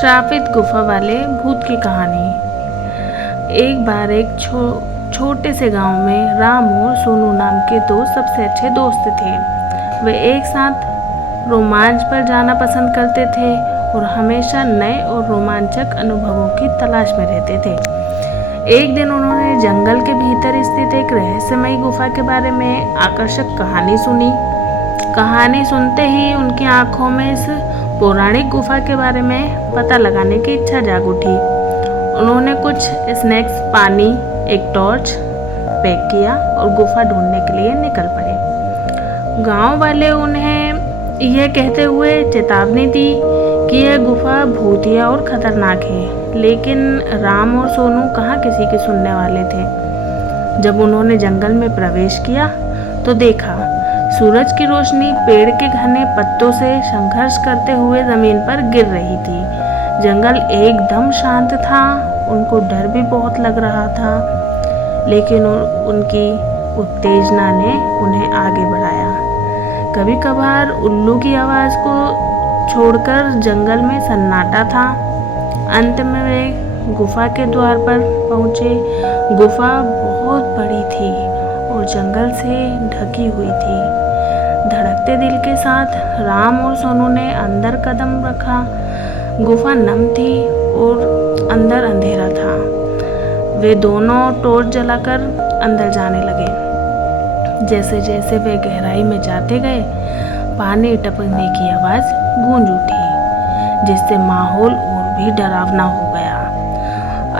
श्रापित गुफा वाले भूत की कहानी। एक बार एक छोटे से गांव में राम और सोनू नाम के दो सबसे अच्छे दोस्त थे। वे एक साथ रोमांच पर जाना पसंद करते थे और हमेशा नए और रोमांचक अनुभवों की तलाश में रहते थे। एक दिन उन्होंने जंगल के भीतर स्थित एक रहस्यमयी गुफा के बारे में आकर्षक कहानी सुनी। कहानी सुनते ही उनकी आंखों में इस पौराणिक गुफा के बारे में पता लगाने की इच्छा जाग उठी। उन्होंने कुछ स्नैक्स, पानी, एक टॉर्च पैक किया और गुफा ढूंढने के लिए निकल पड़े। गांव वाले उन्हें यह कहते हुए चेतावनी दी कि यह गुफा भूतिया और खतरनाक है, लेकिन राम और सोनू कहाँ किसी की सुनने वाले थे। जब उन्होंने जंगल में प्रवेश किया तो देखा सूरज की रोशनी पेड़ के घने पत्तों से संघर्ष करते हुए जमीन पर गिर रही थी। जंगल एकदम शांत था। उनको डर भी बहुत लग रहा था, लेकिन उनकी उत्तेजना ने उन्हें आगे बढ़ाया। कभी कभार उल्लू की आवाज़ को छोड़कर जंगल में सन्नाटा था। अंत में वे गुफा के द्वार पर पहुँचे। गुफा बहुत बड़ी थी और जंगल से ढकी हुई थी। धड़कते दिल के साथ राम और सोनू ने अंदर कदम रखा। गुफा नम थी और अंदर अंधेरा था। वे दोनों टॉर्च जलाकर अंदर जाने लगे। जैसे जैसे वे गहराई में जाते गए, पानी टपकने की आवाज़ गूंज उठी, जिससे माहौल और भी डरावना हो गया।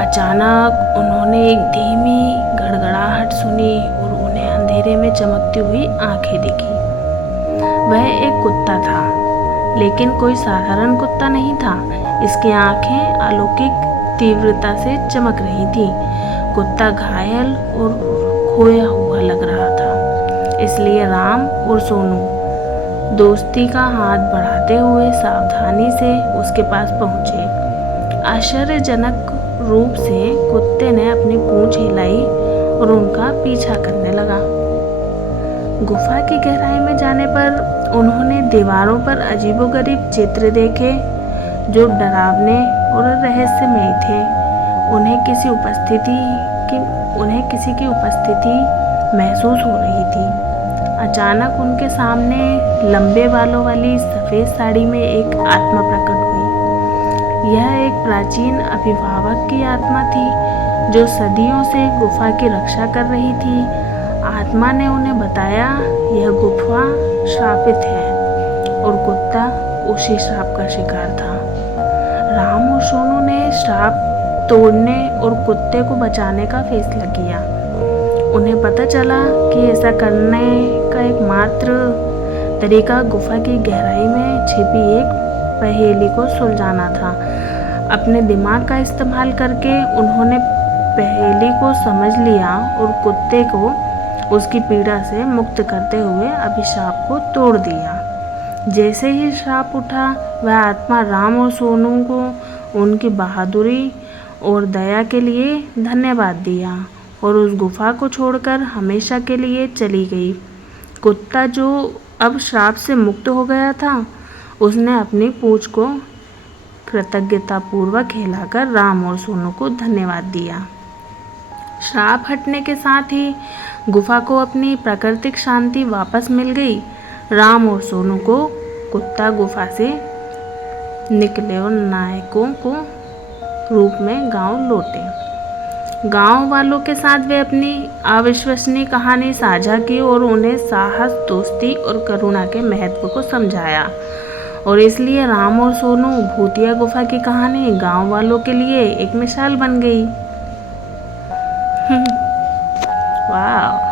अचानक उन्होंने एक धीमी गड़गड़ाहट सुनी और उन्हें अंधेरे में चमकती हुई आंखें दिखी। वह एक कुत्ता था, लेकिन कोई साधारण कुत्ता नहीं था। इसकी आंखें अलौकिक तीव्रता से चमक रही थीं। कुत्ता घायल और खोया हुआ लग रहा था, इसलिए राम और सोनू दोस्ती का हाथ बढ़ाते हुए सावधानी से उसके पास पहुंचे। आश्चर्यजनक रूप से कुत्ते ने अपनी पूंछ हिलाई और उनका पीछा करने लगा। गुफा की गहराई में जाने पर उन्होंने दीवारों पर अजीबोगरीब चित्र देखे, जो डरावने और रहस्यमय थे। उन्हें किसी की उपस्थिति महसूस हो रही थी। अचानक उनके सामने लंबे बालों वाली सफ़ेद साड़ी में एक आत्मा प्रकट हुई। यह एक प्राचीन अभिभावक की आत्मा थी, जो सदियों से गुफा की रक्षा कर रही थी। आत्मा ने उन्हें बताया यह गुफा श्रापित है और कुत्ता उसी श्राप का शिकार था। राम और सोनू ने श्राप तोड़ने और कुत्ते को बचाने का फैसला किया। उन्हें पता चला कि ऐसा करने का एकमात्र तरीका गुफा की गहराई में छिपी एक पहेली को सुलझाना था। अपने दिमाग का इस्तेमाल करके उन्होंने पहेली को समझ लिया और कुत्ते को उसकी पीड़ा से मुक्त करते हुए अभिशाप को तोड़ दिया। जैसे ही श्राप उठा, वह आत्मा राम और सोनू को उनकी बहादुरी और दया के लिए धन्यवाद दिया और उस गुफा को छोड़कर हमेशा के लिए चली गई। कुत्ता, जो अब श्राप से मुक्त हो गया था, उसने अपनी पूंछ को कृतज्ञतापूर्वक हिलाकर राम और सोनू को धन्यवाद दिया। श्राप हटने के साथ ही गुफा को अपनी प्राकृतिक शांति वापस मिल गई। राम और सोनू को कुत्ता गुफा से निकले और नायकों को रूप में गांव लौटे। गांव वालों के साथ वे अपनी अविश्वसनीय कहानी साझा की और उन्हें साहस, दोस्ती और करुणा के महत्व को समझाया। और इसलिए राम और सोनू भूतिया गुफा की कहानी गांव वालों के लिए एक मिसाल बन गई। वाह।